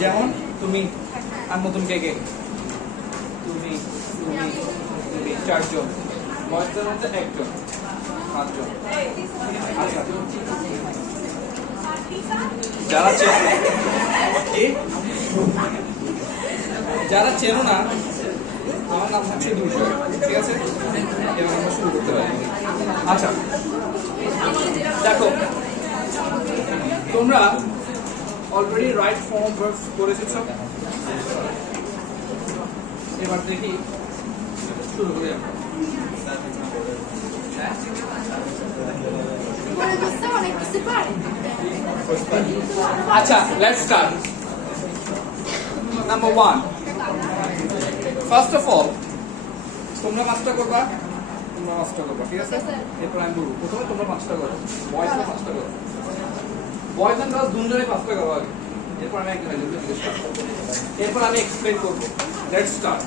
যেমন তুমি আর নতুন কে কে তুমি তুমি তুমি চারজন বয়সের মধ্যে একজন পাঁচজন আচ্ছা যারা যারা চেনো না আমার নাম হচ্ছে দুর্জয় ঠিক আছে এবার আমরা শুরু করতে পারি আচ্ছা দেখো তোমরা অলরেডি রাইট ফর্ম ভার্বস করে এসেছো এবার দেখি শুরু করি আমরা আচ্ছা let's start number 1 first of all তোমরা পাঁচটা করবা ঠিক আছে এরপর আমি বলবো প্রথমে তোমরা পাঁচটা করো বয়েজ পাঁচটা করো বয়েজ এন্ড গার্লস দুজনে পাঁচটা করো আগে এরপর আমি একজন জিজ্ঞেস করব এরপর আমি এক্সপ্লেইন করব let's start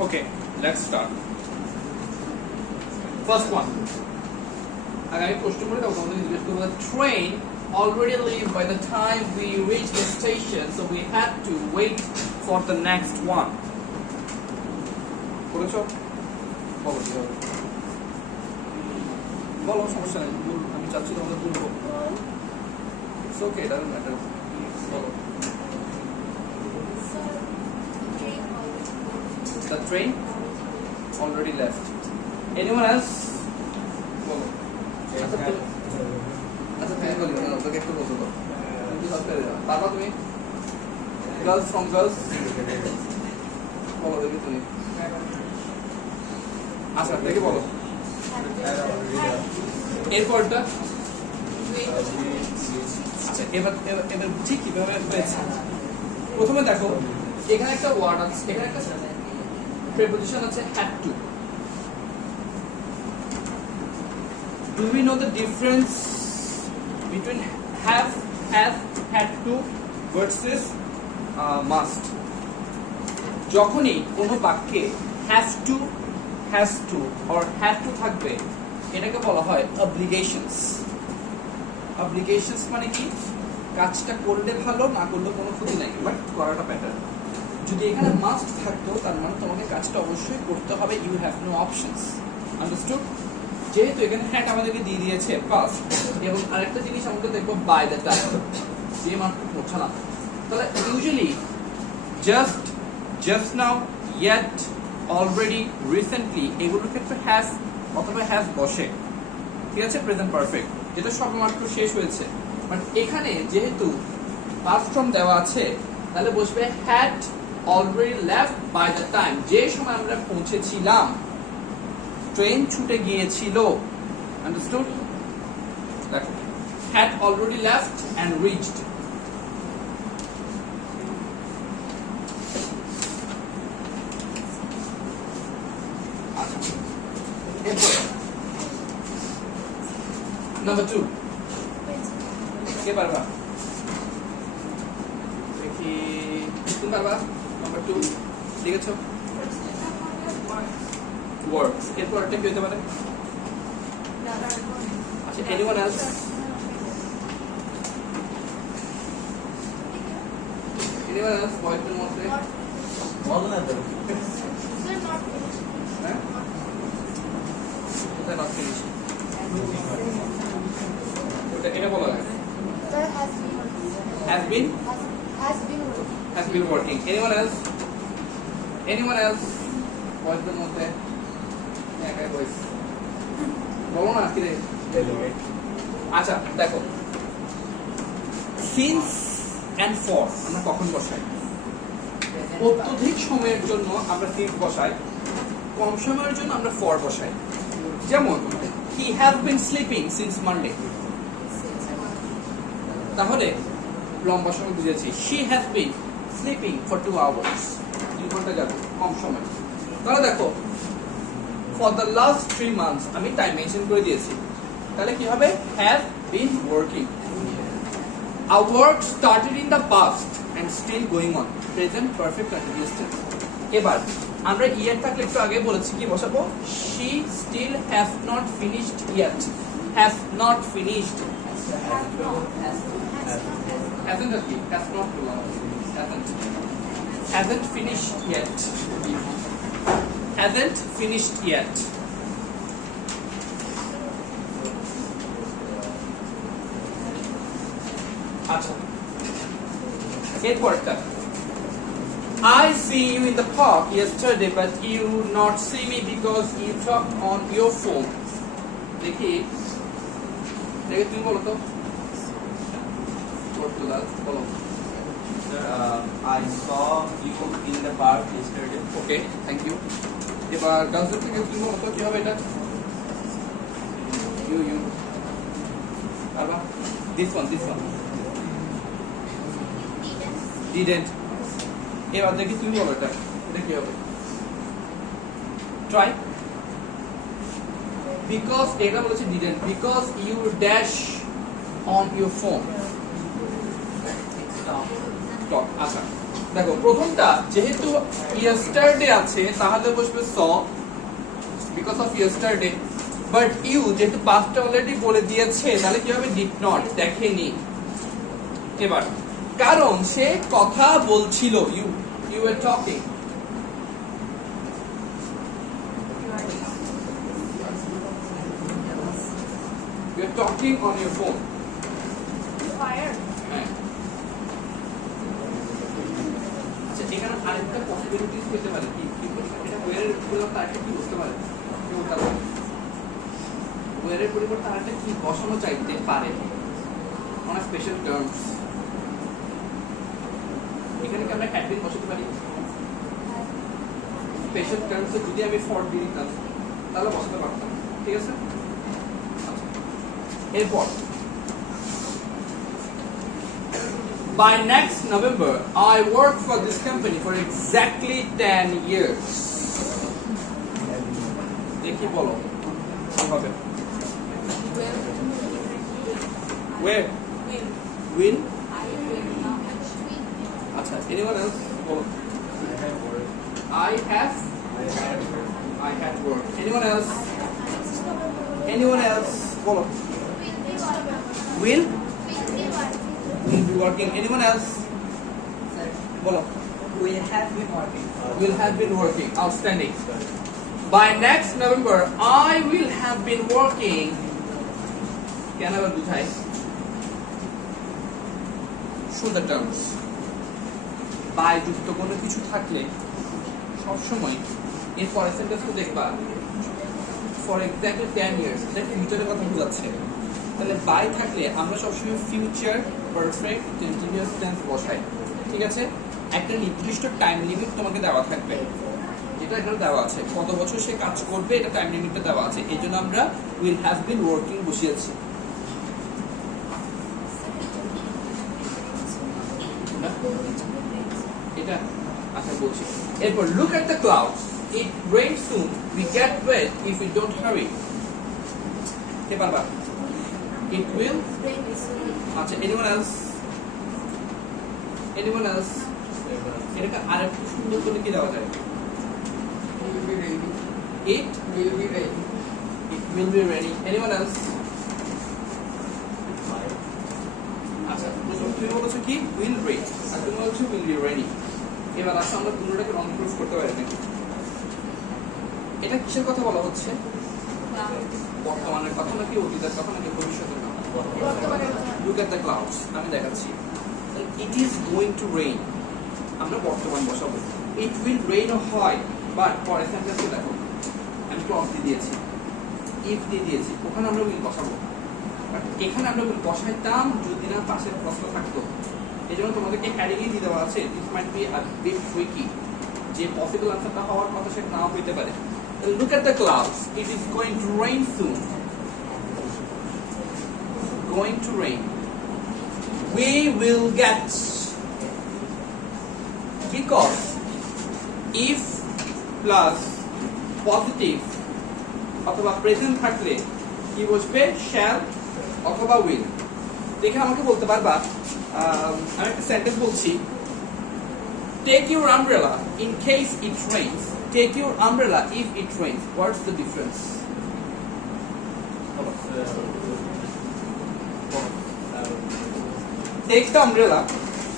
Okay, let's start. First one. I question the train already leave by the time we reach the station, so we had to wait for the next one. বলেছো? বলো সমস্যা নেই আমি চাচ্ছি তোমাদের বলবো It's okay, it doesn't matter. বলো The train already left. Anyone else? বলো আচ্ছা তুমি বলি না তোকে একটু বলতে দাও তুমি সব পেরে যাও তারপর তুমি গার্লস ফ্রম গার্লস বলো দেখি তুমি আচ্ছা দেখি বলো এরপরটা আচ্ছা এবার বুঝি কিভাবে হয়েছে প্রথমে দেখো এখানে একটা ওয়ার্ড আছে এখানে একটা preposition আছে had to. Do we know the difference between have, had to versus must? যখনই কোনো বাক্যে have to or had to থাকবে এটাকে বলা হয় obligations. Obligations মানে কি কাজটা করলে ভালো না করলে কোনো ক্ষতি নাই বাট করাটা বেটার যদি এখানে মাস্ট থাকতো তার মানে তোমাকে কাজটা অবশ্যই করতে হবে you have no options understood যেহেতু এখানে হ্যাট আমাদেরকে দিয়ে দিয়েছে পাস্ট এবং আরেকটা জিনিস আমাকে দেখবো বাই দ্য টাইম যে মাত্র পৌঁছালাম তাহলে usually just now yet already recently এগুলোর ক্ষেত্রে হ্যাজ অথবা হ্যাজ বসে ঠিক আছে প্রেজেন্ট পারফেক্ট যেটা সবেমাত্র শেষ হয়েছে বাট এখানে যেহেতু পাস্ট ফর্ম দেওয়া আছে তাহলে বসবে had already left by the time যে সময় আমরা পৌঁছেছিলাম ট্রেন ছুটে গিয়েছিল আন্ডারস্টুড দেখো had already left and reached. Number 2. কে পারবা? দেখি তুমি পারবা? Number 2 লিখেছো? Works. এরপর একটা কি হতে পারে? আচ্ছা, anyone else? Anyone else? বয়সের মধ্যে? বলো না তো। হ্যাঁ? এটা not finished. এটা বলা লাগে। Sir, Has been has been working. Anyone else? Anyone else? বয়সের মধ্যে? একাই বয়স। বলো না কি রে? আচ্ছা দেখো, since and for আমরা কখন বসাই? অত্যধিক সময়ের জন্য আমরা since বসাই, কম সময়ের জন্য আমরা for বসাই। যেমন he has been sleeping since Monday। তাহলে লম্বা সময় বুঝেছি, she has been sleeping for 2 hours। 2 ঘন্টা যাবে, কম সময়। তাহলে দেখো, for the last 3 months আমি টাইম মেনশন করে দিয়েছি, তাহলে কি হবে? have been working. Our work started in the past and still going on, present perfect continuous tense। এবার আমরা year থাকলে একটু আগে বলেছি কি বসাবো? she still has not finished yet। has not finished, hasn't আর কি? has not hasn't finished yet, hasn't finished yet। আচ্ছা, এরপরটা, I see you in the park yesterday but you not see me because you talked on your phone। দেখি তুমি বলো তো, বলো। I saw you in the park yesterday. Okay, thank you. এবার গার্লসের থেকে তুমি বলো তো কি হবে এটা? you পারবা? this one didn't। এবার দেখি তুমি বলো এটা কি হবে? try। because এটা বলেছে didn't, because you dash on your phone। stop। আচ্ছা দেখো, প্রথমটা যেহেতু yesterday আছে তাহলে বসবে saw because of yesterday, but you যেহেতু পাস্টটা অলরেডি বলে দিয়েছে তাহলে কি হবে? did not, দেখেনি। এবার কারণ সে কথা বলছিল, you were talking। you are talking on your phone। Fire. হ্যাঁ। আচ্ছা, এখানে আরেকটা পসিবিলিটিস পেতে পারে কি? এটা ওয়ারের পরিবর্তে আরেকটা কি বসতে পারে? কি বলতে পারে? ওয়ারের পরিবর্তে আরেকটা কি বসানো চাইতে পারে? অনেক স্পেশাল টার্মস। এখানে কি আমরা হ্যাড বিন বসাতে পারি? স্পেশাল টার্মসে যদি আমি ফর দিয়ে দিতাম তাহলে বসাতে পারতাম, ঠিক আছে? এরপর by next November I work for this company for exactly 10 years। দেখি বলো কি হবে? where will আচ্ছা, anyone else বলো? I have worked। anyone else বলো? will be working। anyone else বলো? We have been working. will have been working। outstanding। by next November I will have been working। কেন আবার বুঝাই? show the terms। by যুক্ত কোনো কিছু থাকলে সবসময় এর পরের সেন্টেন্সটা দেখবা for exactly 10 years, এটা ফিউচারের কথা বোঝাচ্ছে। তাহলে by থাকলে আমরা সবসময় ফিউচার পারফেক্ট কন্টিনিউয়াস টেন্স বসাই, ঠিক আছে? একটা নির্দিষ্ট টাইম লিমিট তোমাকে দেওয়া থাকবে, যেটা এখানে দেওয়া আছে, কত বছর সে কাজ করবে এটা টাইম লিমিটটা দেওয়া আছে। এই জন্য আমরা উইল হ্যাভ বিন ওয়ার্কিং বসিয়েছি। এটা আচ্ছা বলছি এরপর look at the clouds it rains soon we get wet if we don't hurry কে পারবা it will আচ্ছা anyone else এটাকে আরেকটু সুন্দর করে কি দেওয়া যায় it will be ready anyone else আচ্ছা প্রথম তুমি বলেছো কি will rain আর তুমি বলেছো will be ready এবার আসলে আমরা পুরোটাকে রং প্রুফ করতে পারি নাকি এটা কিসের কথা বলা হচ্ছে বর্তমানের কথা নাকি অতীতের কথা নাকি ভবিষ্যতের কথা look at the clouds আমি দেখাচ্ছি it is going to rain আমরা বর্তমান বসাবো it will rain হয় বাট পরের সেন্টেন্সে দেখো আমি ক্লজ দিয়ে দিয়েছি if দিয়ে দিয়েছি ওখানে আমরা will বসাবো বাট এখানে আমরা will বসাইতাম যদি না পাশের প্রশ্ন থাকতো এজন্য তোমাদেরকে হেডিংই দিয়ে দেওয়া আছে this might be a bit tricky যে পসিবল আনসারটা হওয়ার কথা সেটা নাও হইতে পারে look at the clouds it is going to rain soon going to rain we will get because if plus positive অথবা প্রেজেন্ট থাকলে কি বসবে shall অথবা will দেখে আমাকে বলতে পারবা আমি একটা সেন্টেন্স বলছি take your umbrella in case it rains take your umbrella if it rains what's the difference take the umbrella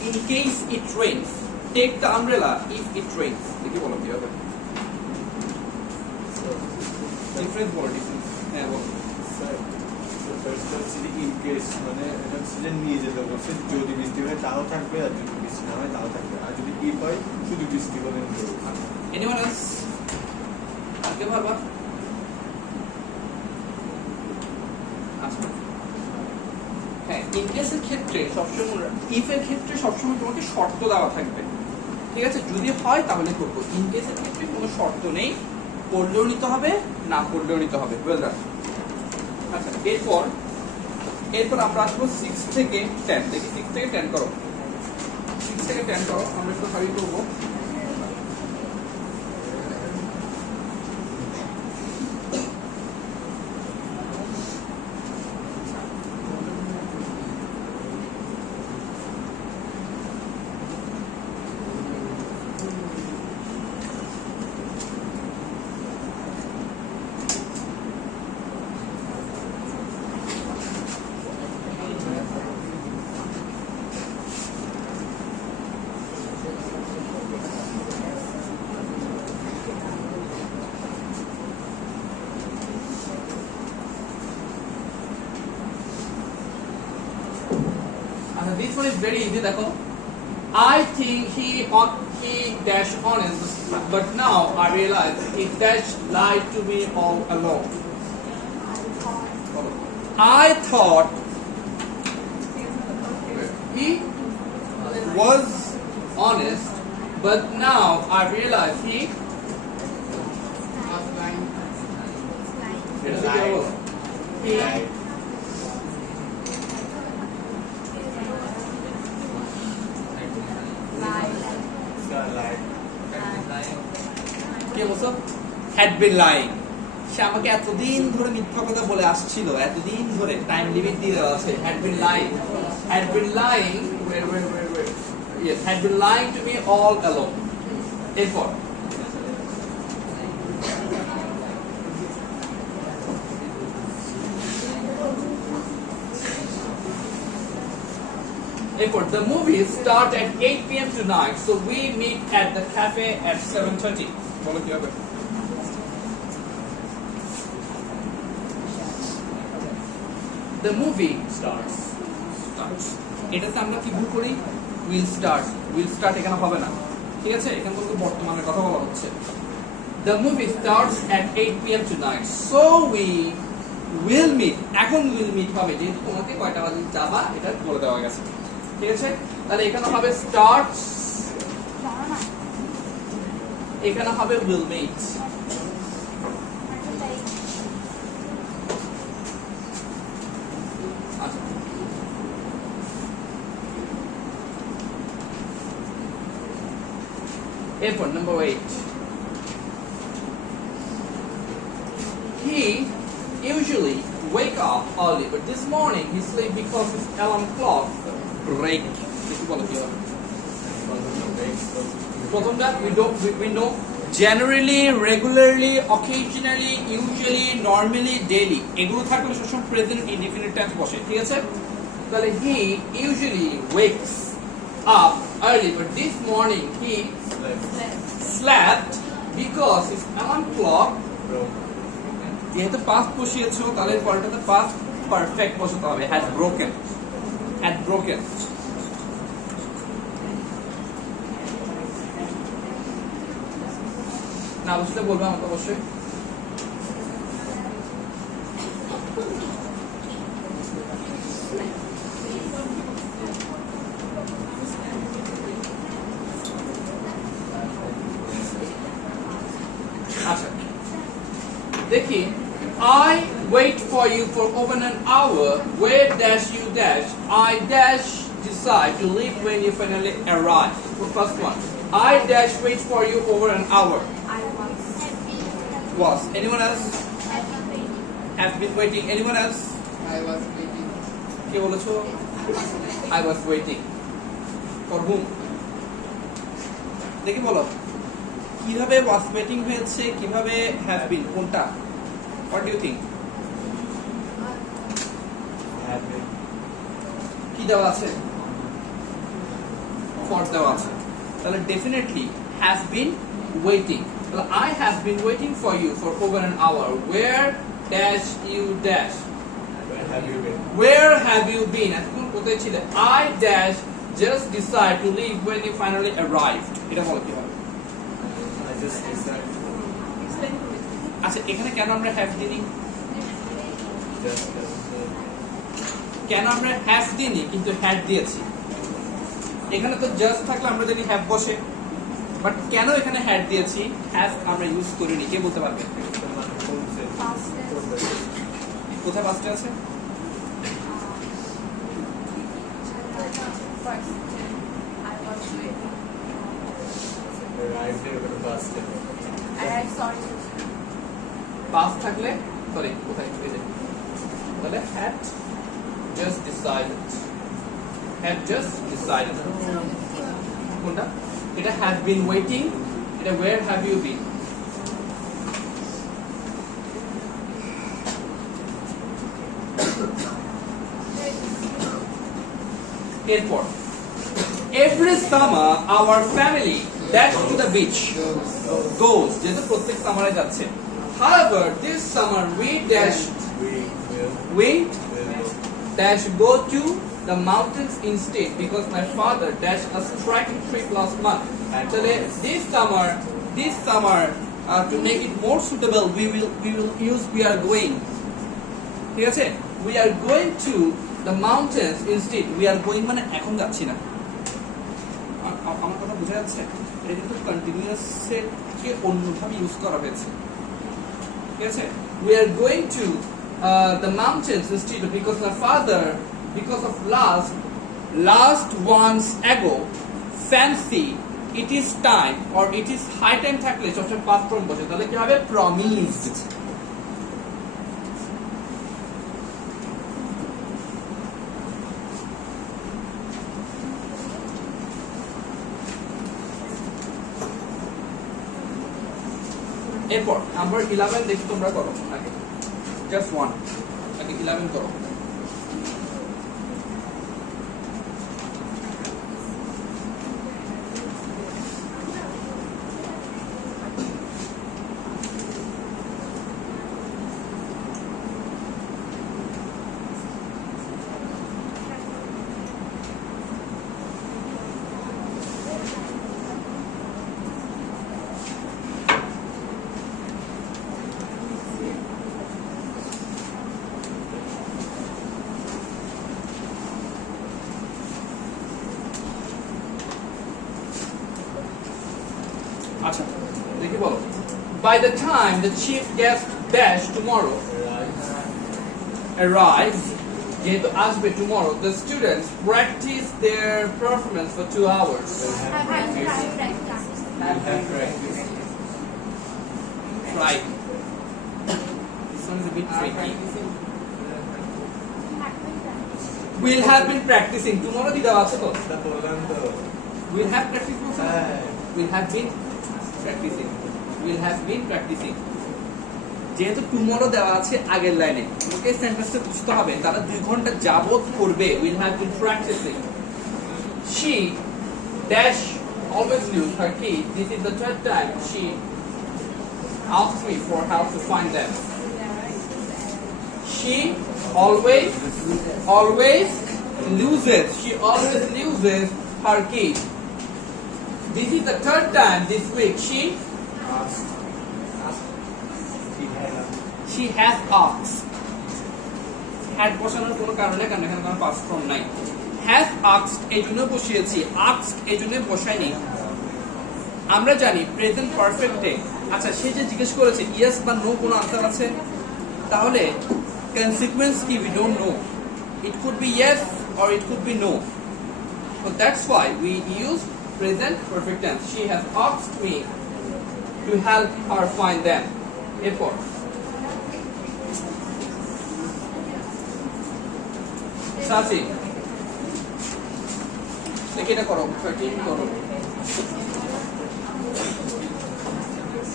in case it rains take the umbrella if it rains দেখি বলো কি হবে ডিফারেন্স বলো difference হ্যাঁ বলো in case মানে এটা season নিয়ে যেতে বলছে যদি বৃষ্টি হয় তাও থাকবে আর যদি বৃষ্টি না হয় তাও থাকবে আর যদি কি হয় শুধু বৃষ্টি হবে এনিওয়ান এলস আজকে পারবা আচ্ছা হ্যাঁ ইন কেসের ক্ষেত্রে সবসময় ইফ এর ক্ষেত্রে সবসময় তোমাকে শর্ত দেওয়া থাকবে ঠিক আছে যদি হয় তাহলে করবো ইন কেসের ক্ষেত্রে কোনো শর্ত নেই করলেও নিতে হবে না করলেও নিতে হবে ওয়েল ডান আচ্ছা এরপর আমরা আসবো 6 থেকে 10 দেখি 6 থেকে 10 করো 6 থেকে 10 করো আমরা একটু হারি করবো this one is very easy দেখো I think he dash honest but now I realize he dash lied to me all along I thought he was honest but now I realize he কে বলছো had been lying সে আমাকে এতদিন ধরে মিথ্যা কথা বলে আসছিল এতদিন ধরে টাইম লিমিট দিয়ে দেওয়া আছে had been lying where yes had been lying to me all along এরপর the movie start at 8 p.m. tonight, so we meet at the cafe at 7:30. বলো কি হবে? The movie starts. এটাতে আমরা কি ভুল করি? Will start এখানে হবে না। ঠিক আছে? এখানে তো বর্তমানের কথা বলা হচ্ছে। The movie starts at 8 p.m. tonight, so we will meet. এখন will meet হবে যেহেতু তোমাকে কয়টা বাজে যাবা এটা বলে দেওয়া গেছে। ঠিক আছে তাহলে এখানে হবে স্টার্টস এখানে হবে will meet এরপর number 8. He usually wake up early, but this morning he sleep because his alarm clock break. This বলো কি হবে? প্রথমটা we know generally, regularly, occasionally, usually, normally, daily. এগুলো থাকলে সবসময় প্রেজেন্ট ইনডিফিনিট টেন্স বসে, ঠিক আছে? তাহলে he usually wakes up early, but this morning he slept because his alarm clock. যেহেতু পাস্ট বসিয়েছো তাহলে পরেরটাতে পাস্ট পারফেক্ট বসাতে হবে, had broken. না বুঝতে বলবে আমাকে অবশ্যই। আচ্ছা দেখি, I wait for you for over an hour. Where dash you dash? I dash decide to leave when you finally arrive. The first one. I dash wait for you over an hour. I Was anyone else have been waiting? Anyone else? I was waiting. কে বলেছো? I was waiting. For whom? দেখি বলো কিভাবে was waiting হয়েছে, কিভাবে have been, কোনটা? What do you think? কি দেওয়া আছে? For দেওয়া আছে। তাহলে definitely has been waiting. Well, I have been waiting for you for over an hour. Where dash you dash? Where have you been? এতক্ষণ কোথায় ছিলে? I dash just decide to leave when you finally arrived. এটা বলো কি হবে? আচ্ছা এখানে কেন আমরা have দিইনি? কেন আমরা have দিইনি কিন্তু had দিয়েছি? এখানে তো just থাকলে আমরা জানি have বসে, বাট কেন এখানে had দিয়েছি, have আমরা ইউজ করিনি? কে বলতে পারবে? কোথায় পাস্টে আছে? পাস্ট থাকলে সরি কোথায় এই যে তাহলে had just decided কোনটা? এটা have been waiting, এটা where have you been? এরপর every summer our family dash to the beach goes, যেহেতু প্রত্যেক সামারে যাচ্ছে। However, this summer we dash go to the mountains instead because my father dash a striking trip last month. Actually, this summer to make it more suitable, we will use we are going. ঠিক আছে? We are going to the mountains instead. We are going মানে এখন যাচ্ছি না। আমার কথা বোঝা যাচ্ছে? এটা কিন্তু কন্টিনিউয়াস কে অন্যভাবে ইউজ করা হয়েছে। ঠিক আছে? We are going to the mountains instead because my father, because of last once ago, fancy it is time or it is high time থাকলে সবসময় past form বসে, তাহলে কি হবে? Promised. এরপর নাম্বার 11 দেখি তোমরা করো আগে, জাস্ট ওয়ান আগে 11 করো। আচ্ছা দেখি বলো, by the time the chief guest dash tomorrow arrives, যেহেতু আসবে tomorrow, the students practice their performance for 2 hours. Have practice. Try. This one is a bit tricky. Will have been practicing. Tomorrow di dawa ache to. এটা বললাম তো Will have practice বলছো? হ্যাঁ Will have been practicing. Will have been practicing. যেহেতু tomorrow দেওয়া আছে আগের লাইনে ওকে সেন্টেন্সটা বুঝতে হবে তারা 2 ঘন্টা যাবত করবে will have been practicing. She dash always lose her key. This is the third time she asked me for help to find them. She always loses. She always loses her key. This is the third time this week she has asked. Had বসানোর কোনো কারণ নেই কারণ এখানে কোনো past form নাই. Has asked এজন্য বসিয়েছি. Asked এজন্য বসাইনি. আমরা জানি প্রেজেন্ট পারফেক্টে আচ্ছা সে যে জিজ্ঞেস করেছে ইয়েস বা নো কোনো আনসার আছে তাহলে কনসিকুয়েন্স কি we don't know. It could be yes or it could be no. So that's why we use present perfect tense. She has asked me to help her find them. এরপর সাথী দেখি এটা করো 13 করো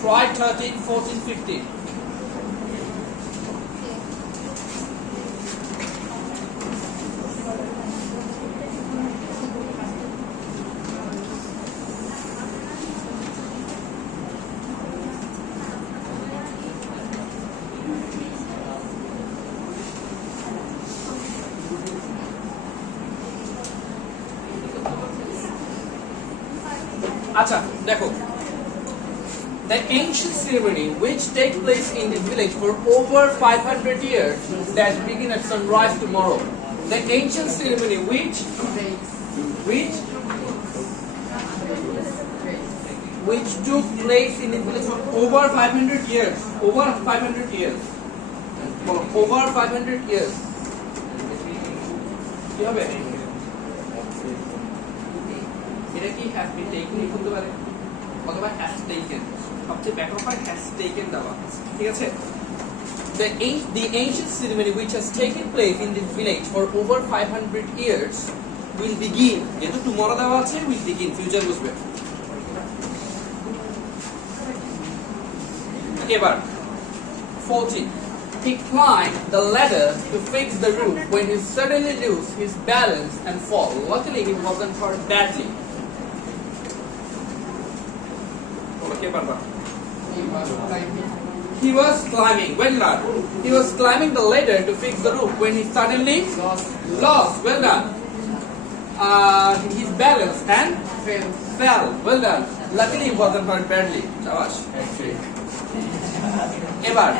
try 13 14 15 আচ্ছা দেখো the ancient ceremony which takes place in the village for over 500 years that begin at sunrise tomorrow. The ancient ceremony which took place in the village for over 500 years. Over 500 years. For over 500 years. কি হবে? এটা কি has been taken করতে পারে অথবা has taken সবচেয়ে backup হয় has taken দেওয়া ঠিক আছে the ancient ceremony which has taken place in this village for over 500 years will begin যেহেতু tomorrow দেওয়া আছে will begin future বুঝবে এবার 14 he climbed the ladder to fix the roof when he suddenly lose his balance and fall luckily he wasn't hurt badly. He was climbing. Well done. He was climbing the ladder to fix the roof when he suddenly lost. Well done. His balance and fell. Well done. Luckily, he wasn't hurt badly. Shabash. এবার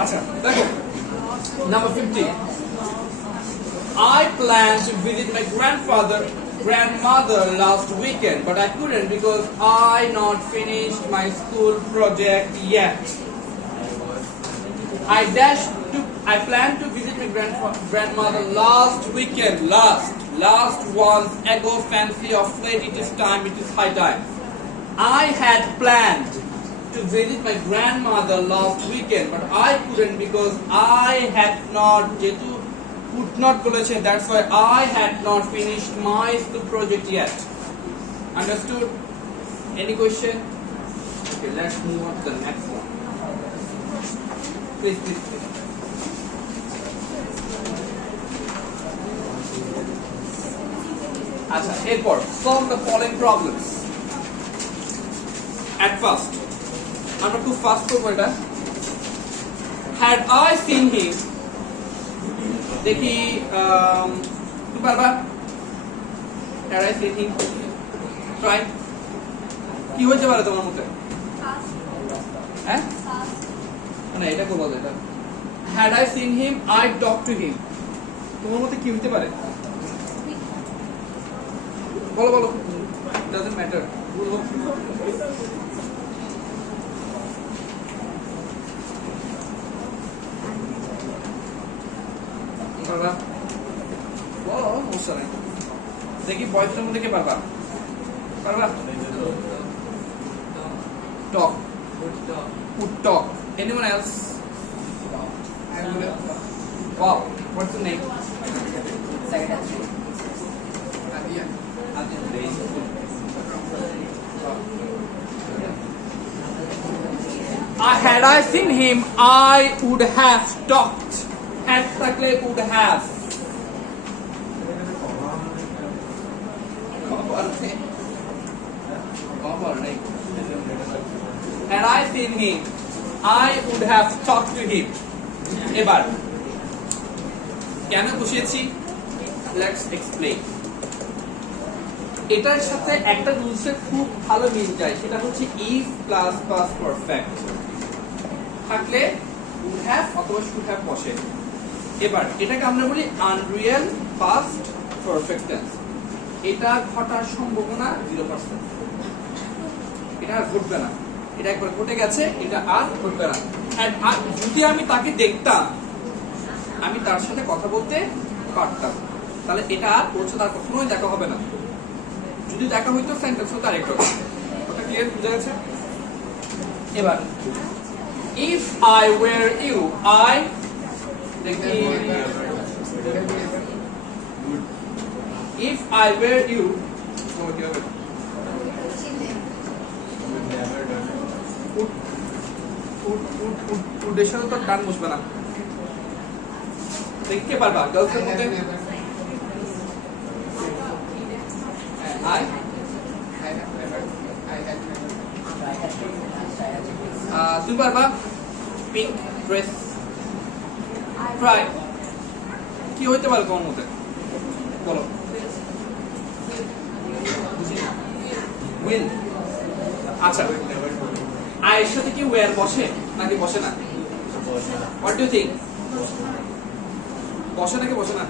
আচ্ছা দেখো number 15 I planned to visit my grandmother last weekend but I couldn't because I not finished my school project yet. I planned to visit my grandmother last weekend. Last once ago fancy of late it is time, it is high time. I had planned to visit my grandmother last weekend but I couldn't because I had not could not বলেছে that's why I had not finished my school project yet. Understood? Any question? Okay, let's move on to the next one. Please. আচ্ছা এরপর solve the following problems. At first আমরা খুব fast করবো এটা had I seen him দেখি তুমি পারবা had I seen him try কি হতে পারে তোমার মতে হ্যাঁ না এটা করবো এটা had I seen him I talk to him তোমার মতে কি হতে পারে বলো doesn't matter পারবা? বলো, সমস্যা নাই। দেখি বয়সের মধ্যে কে পারবা? পারবা? Talk. Would talk. Anyone else? Wow. What's the name? Had I seen him, I would have talked. Had থাকলে would have. Had I seen him, I would have talked to him. এবার কেন বসিয়েছি? Let's explain. এটার সাথে একটা রুলসের খুব ভালো মিল যায়, সেটা হচ্ছে if plus past perfect থাকলে would have অথবা should have বসে। এবার এটাকে আমরা বলি unreal past perfect tense। এটা ঘটার সম্ভাবনা 0%। এটা আর ঘটবে না, এটা একবার ঘটে গেছে, এটা আর ঘটবে না। আর যদি আমি তাকে দেখতাম, আমি তার সাথে কথা বলতে পারতাম, তাহলে এটা আর ওর সাথে আর কখনোই দেখা হবে না। যদি দেখা হইতো সেন্টেন্স হতো আরেকটা। ওটা ক্লিয়ার বুঝা গেছে? এবার if I were you, I দেখি if I were you তোমার কি হবে? উদ্দেশ্যে তো টান বসবে না। দেখতে পারবা গার্লসের মধ্যে তুমি পারবা? পিঙ্ক ড্রেস ট্রাই কি হইতে পারে তোমার মধ্যে? বলো। উইল। আচ্ছা, আয়ের সাথে কি ওয়্যার বসে নাকি বসে না? What do you think? বসে নাকি বসে না?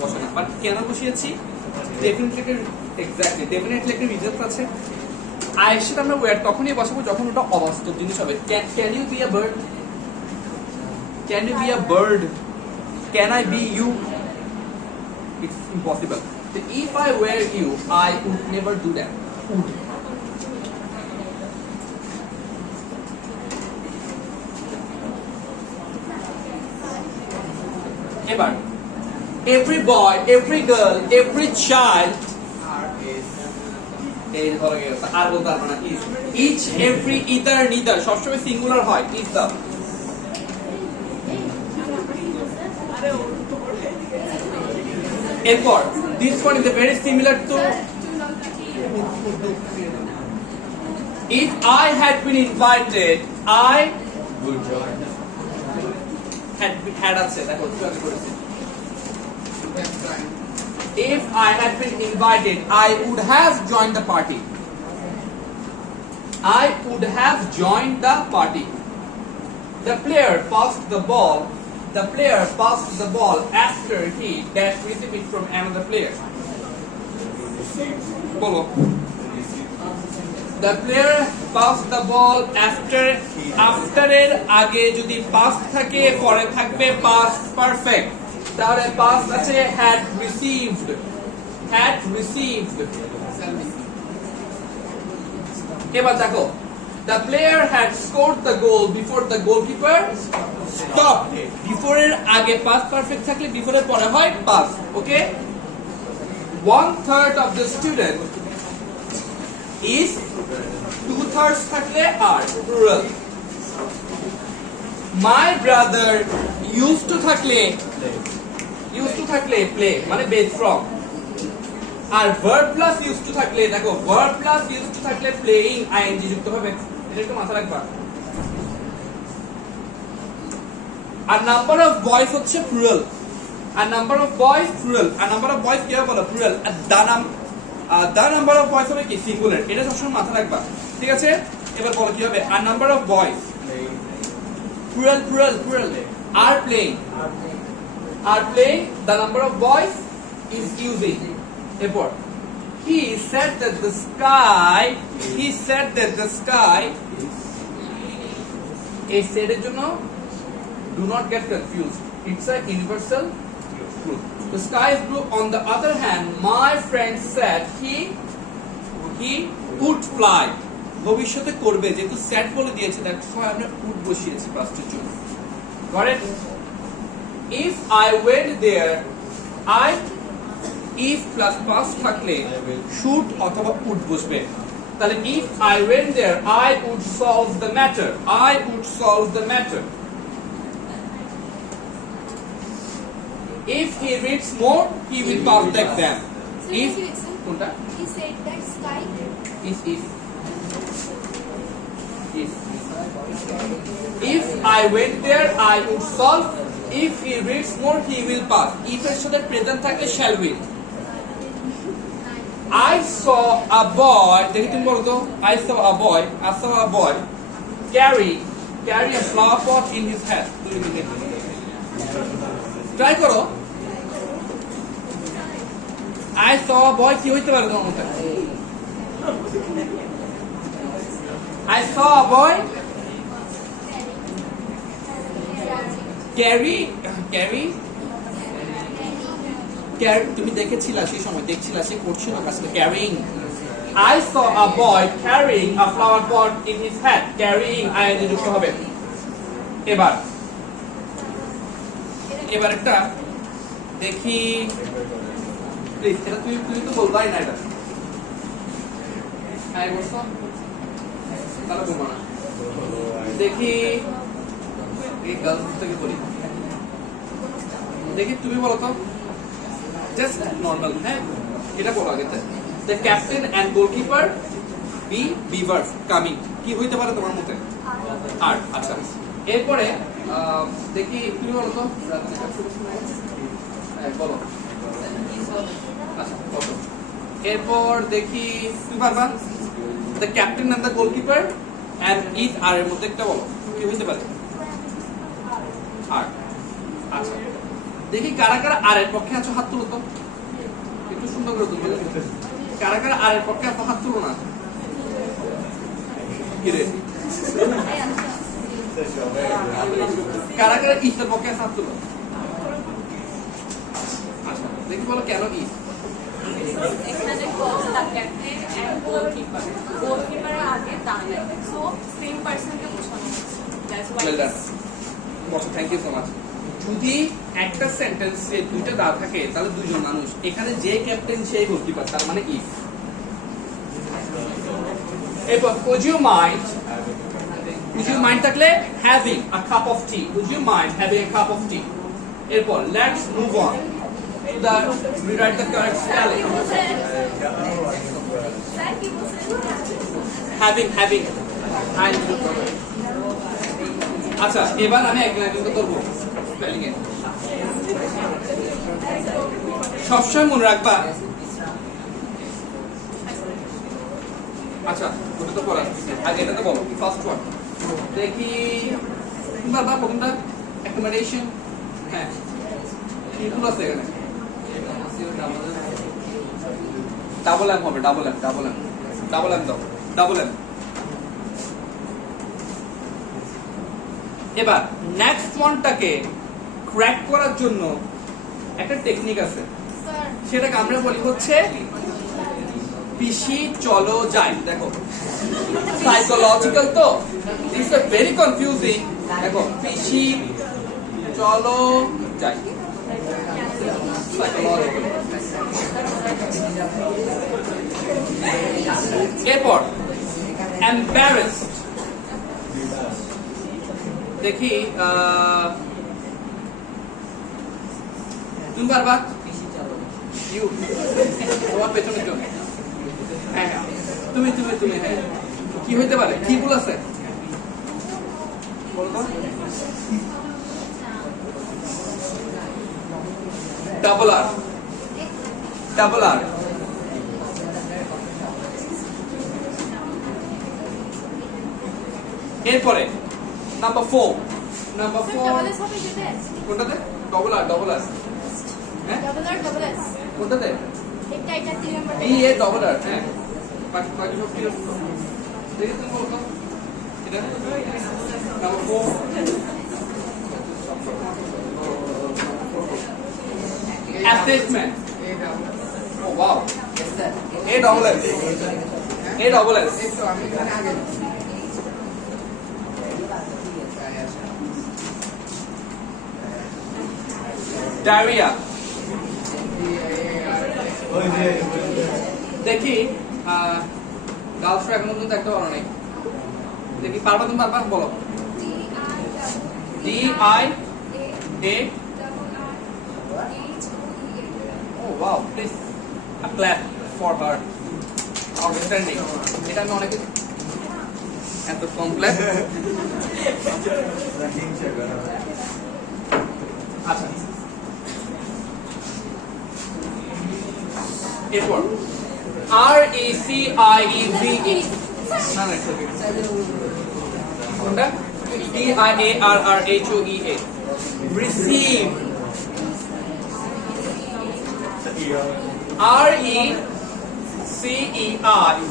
বসে না। বাট কেন বসিয়েছি? ডেফিনেটলি এক্স্যাক্টলি ডেফিনেটলি একটা রিজন আছে। আয়ের সাথে আমরা ওয়্যার তখনই বসাবো যখন ওটা অবাস্তব জিনিস হবে। Can you be a bird? Can you be a bird? Can I be you? It's impossible. So if I were you, I would never do that. Would. এবার every boy, every girl, every child এই ধরে গেছে আর বলতে পারবো না। each, every, either, neither সবসময় singular হয়। is the এরপর this one is very similar to if I had been invited, I Good job. had আছে দেখো কি করেছে। If I had been invited, I would have joined the party. I would have joined the party. The player passed the ball. The player passed the ball after he dash received it from another player. Bolo. The player passed the ball after এর আগে যদি past থাকে পরে থাকবে past perfect। তাহলে past আছে had received। এবার দেখো the player had scored the goal before the goalkeeper stopped। before এর আগে past perfect থাকলে before এর পরে হয় past। Okay, 1/3 of the student is 2/3 থাকলে আর plural। my brother used to থাকলে play মানে based from। R verb plus used to থাকলে দেখো verb plus used to থাকলে playing ing যুক্ত হবে। এটা একটু মাথা রাখবা। আর নাম্বার অফ বয়েজ হচ্ছে plural। আর নাম্বার অফ বয়েজ plural। আর নাম্বার অফ বয়েজ কি হবে বলো? plural। R the number of boys হবে কি? সিঙ্গুলার। এটা সবসময় মাথা রাখবা, ঠিক আছে? এবার বলো কি হবে? আর number of boys plural are playing the number of boys is using। এরপর he said that the sky এই said এর জন্য do not get confused, it's a universal blue. The sky is blue. On the other hand, my friend said he would fly. ভবিষ্যতে করবে, যেহেতু said বলে দিয়েছে, that's why আমরা would বসিয়েছি পাস্টের জন্য। Got it? If I went there, if plus past থাকলে should অথবা would বসবে। তাহলে if I went there, I would solve the matter. I would solve the matter. If he reads more, he will pass the exam. So If কোনটা? he said that sky If I went there, I would solve. If he reads more, he will pass. If এর সাথে present থাকলে shall will. I saw a boy. দেখি তুমি বলো তো, I saw a boy carry a flower pot in his hand. Try করো। I saw a boy কি হইতে পারে তোমার মতে? I saw a boy carry তুমি দেখেছিলা সেই সময়, দেখছিলা সে করছিল কাজটা carrying. I saw a boy carrying a flower pot in his hand. Carrying ing যুক্ত হবে। এবার একটা দেখি, প্লিজ এটা তুমি তো বলবাই না, এটা হ্যাঁ বলছো তাহলে বলবো না। দেখি এই গার্লস থেকে বলি, দেখি তুমি বলো তো, জাস্ট নর্মাল, হ্যাঁ এটা বলো আগে। The captain and goalkeeper be verb coming কি হইতে পারে তোমার মতে? আর আচ্ছা, এরপরে দেখি তুমি বলো তো, বলো আচ্ছা বলো। এরপর দেখি তুমি পারবা, the captain and the goalkeeper and is আর এর মধ্যে একটা বলো কি হইতে পারে? আর আচ্ছা, দেখি কারা কারা আর এর পক্ষে আছো, হাত তুলো তো একটু সুন্দর করে তুলবে। কারা কারা আর এর পক্ষে আছো, হাত তুলো না। কি রে, কারা কারা ইসের পক্ষে হাত তুলো। আচ্ছা দেখি বলো কেন ইস? এখানে বলছে দ্য ক্যাপ্টেন এন্ড গোলকিপার, গোলকিপারের আগে দাঁড়ায়, সো সেম পারসনকে বোঝানো হচ্ছে, that's why. Well done, thank you so much. যদি একটা সেন্টেন্সে দুইটা দা থাকে তাহলে দুইজন মানুষ, এখানে যে ক্যাপ্টেন সেই গোলকিপার, তার মানে ইফ। এরপর would you mind থাকলে having a cup of tea. Would you mind having a cup of tea? এরপর let's move on to the rewrite the correct spelling. having আচ্ছা, এবার আমি একজন একজনকে ধরবো স্পেলিং এ। সবসময় মনে রাখবা, আচ্ছা ওটা তো পড়া আগে, এটা তো বলো ফার্স্ট ওয়ান। দেখি বাবা কোনটা? অ্যাকোমোডেশন, হ্যাঁ কি ভুল আছে এখানে? ডাবল এম হবে, ডাবল এম দাও, ডাবল এম। এবার নেক্সট ওয়ানটাকে ক্র্যাক করার জন্য একটা টেকনিক আছে, সেটাকে আমরা বলি হচ্ছে পিসি চলো যাই। দেখো সাইকোলজিক্যাল তো, ইটস আ ভেরি কনফিউজিং। দেখো পিসি চলো যাই, সাইকোলজিক্যাল। এরপর এম্বারেসড, দেখি তুমি পারবা? ইউ তোমার পেছনের জন্য, হ্যাঁ তুমি হ্যাঁ কি হইতে পারে? কি ভুল আছে বলতো? ডাবল আর এরপরে নাম্বার 4 কোনটাতে? ডবল আর হ্যাঁ কোনটাতে? বি এ ডবল আর, হ্যাঁ বাকি সব ঠিক আছে। দেখি তুমি বলতো এটা number 4। assessment. Oh wow. A double S. A double S. Diarrhea. ওই যে দেখি গার্লফ্রেন্ড এখন পর্যন্ত একটা বলো নাই দেখি পারবা তুমি পারবা বলো DIA Oh wow, please a clap for her. Outstanding. এটা আমি অনেক এত কমপ্লেক্স আচ্ছা এরপর RACIEZE না না কোনটা DIARRHOEA receive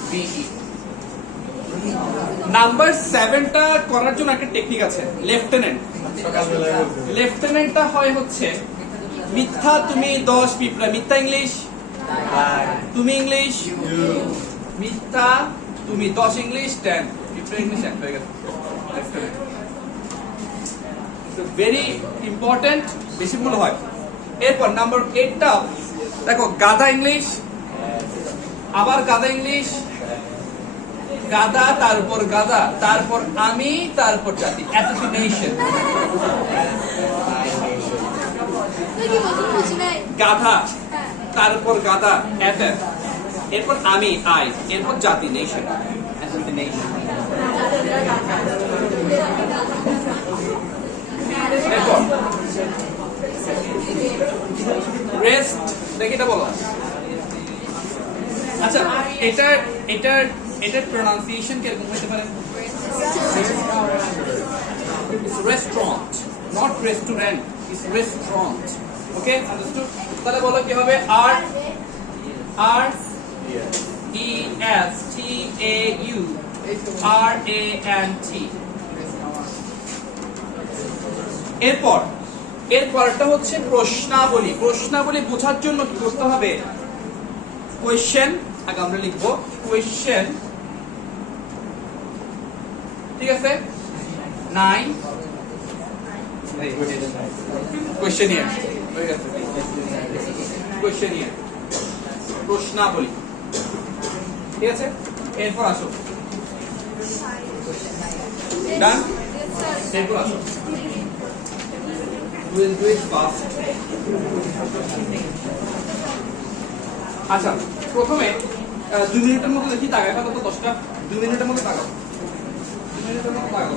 RECEIVE নাম্বার 7টা করার জন্য একটা টেকনিক আছে লেফটেন্যান্ট সকালবেলায় লেফটেন্যান্টটা হয় হচ্ছে মিথ্যা তুমি 10 পিঁপড়া মিথ্যা ইংলিশ তুমি ইংলিশ মিথ্যা তুমি 10 ইংলিশ 10 পিঁপড়া ইংলিশ 1 হয়ে গেছে ভেরি ইম্পর্টেন্ট বেশি ভুল হয় এরপর নাম্বার 8টা দেখো গাধা ইংলিশ আবার গাধা ইংলিশ গাধা তারপর গাধা তারপর আমি তারপর জাতি অ্যাসোসিয়েশন গাধা তারপর গাধা এফএফ এরপর আমি আই এরপর জাতি নেশন অ্যাসোসিয়েশন এরপর রেস্ট দেখি এটা বলো আচ্ছা এটার প্রনাউন্সিয়েশন কিরকম হতে পারে restaurant not restaurant it's restaurant okay understood তাহলে বলো কি হবে আর ESTAU RANT এরপরটা হচ্ছে প্রশ্নাবলী বোঝার জন্য কি করতে হবে কোয়েশ্চেন আগে আমরা লিখবো কোয়েশ্চেন ঠিক আছে 9 কোয়েশ্চেনিয়ার হয়ে গেছে কোয়েশ্চেনিয়ার প্রশ্নাবলী ঠিক আছে এরপর আসো ডান এরপর আসো we'll do it fast আচ্ছা প্রথমে 2 মিনিটের মতো দেখি তাকায় ফেলো তো 10টা 2 মিনিটের মতো তাকাও 2 মিনিটের মতো তাকাও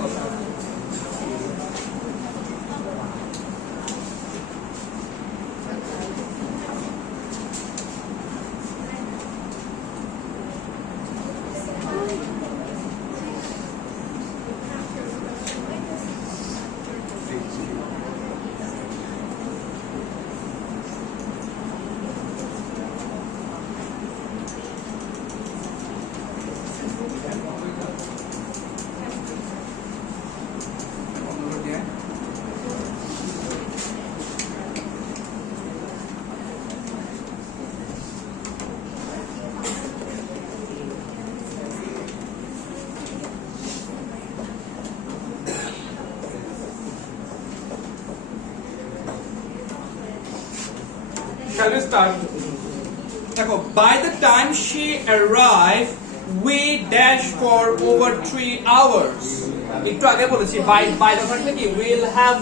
Shall we start? By the time she arrived, we dashed for over 3 hours. একটু আগে বলেছি by the fact কি will have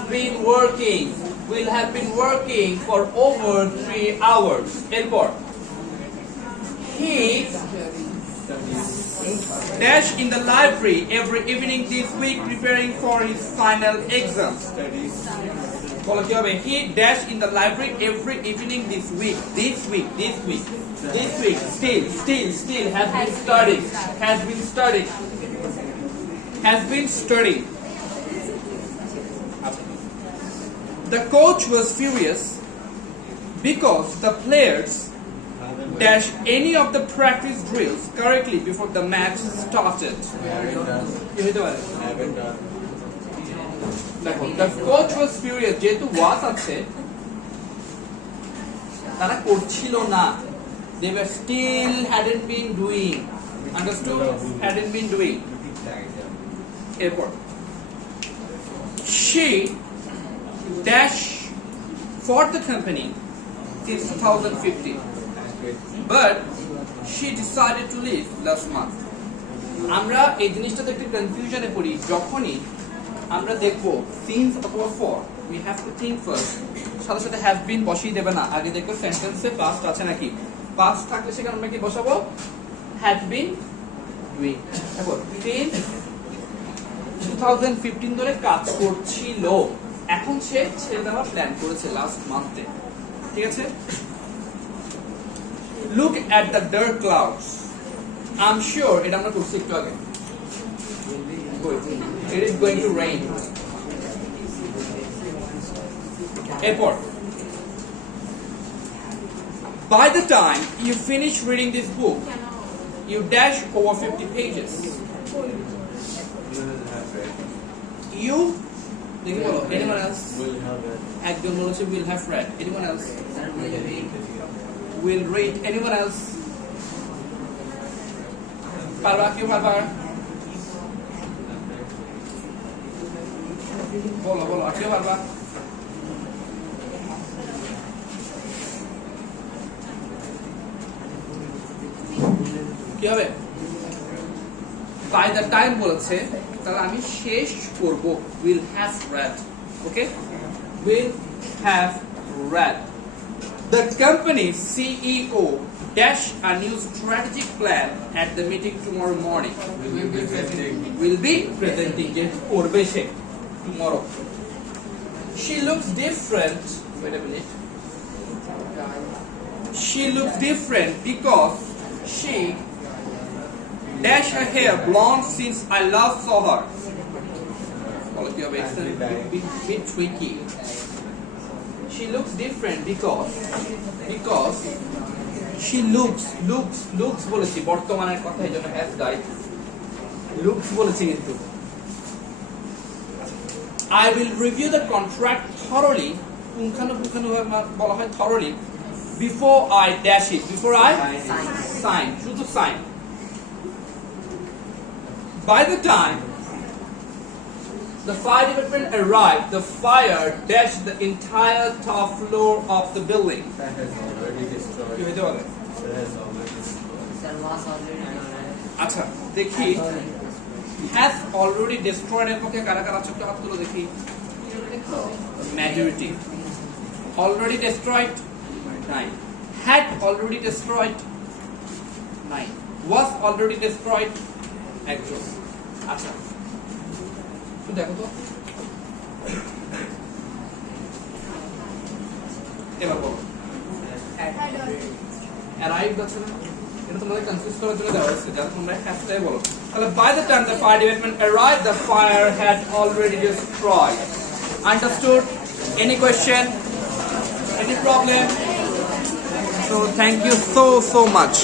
been working for over 3 hours. এরপর he dashed in the library every evening this week preparing for his final exam. বলো কি হবে he dashed in the library every evening this week still has been studying the coach was furious because the players dashed any of the practice drills correctly before the match started কি হতে পারে দেখো the coach was furious যেহেতু was আছে তারা করছিল না, they were still hadn't been doing, understood, hadn't been doing. এরপর she dash for the company since 2015 but she decided to leave last month. আমরা এই জিনিসটাতে একটু কনফিউশনে পড়ি যখনই আমরা দেখবো since অথবা for, we have to think first. সাথে সাথে have been বসিয়ে দেবে না, আগে দেখবো সেন্টেন্সে পাস্ট আছে নাকি। পাস্ট থাকলে সেখানে আমরা কি বসাবো, had been doing। দেখো since 2015 ধরে কাজ করছিল, এখন সে ছেড়ে দেওয়ার প্ল্যান করেছে লাস্ট মান্থে, ঠিক আছে। Look at the dark clouds. I'm sure এটা আমরা করছি একটু আগে। It is going to rain. এরপর by the time you finish reading this book, you dash over 50 pages. You দেখি বলো, anyone else? Will have it. একজন বলেছে will have read. Anyone else? Will read. Anyone else? পারবা কেউ পারবা? বলো বলো, আর কেউ পারবা? কি হবে? By the time বলেছে, তাহলে আমি শেষ করব, will have read. Okay? Will have read. The company's CEO dash a new strategic plan at the meeting tomorrow morning. Will be presenting it করবে সে tomorrow. She looks different. Wait a minute. She looks different because she dash her hair blonde since I last saw her. Well, you have accent bit tricky. She looks different because she looks বলেছি, বর্তমানের কথা এই জন্য has died. Looks বলেছি কিন্তু I will review the contract thoroughly, পুঙ্খানুপুঙ্খানুভাবে বলা হয় thoroughly, before I dash it, before I sign, শুধু sign. By the time the fire department arrived, the fire dashed the entire top floor of the building. That has already destroyed. কি হইতে পারে? That has already destroyed. আচ্ছা দেখি has already destroyed এর পক্ষে কারা কারা ছোট হাত তুলো দেখি। Majority. Already destroyed 9. Had already destroyed 9. Was already destroyed একজন। আচ্ছা তো দেখো তো এবার বলো arrived আছে না, এটা তোমাদের কনফিউজ করার জন্য দেওয়া হয়েছে, যাতে তোমরা হ্যাশট্যাগ বলো। তাহলে by the time the fire department arrived, the fire had already destroyed. Understood? Any question? Any problem? So thank you so much.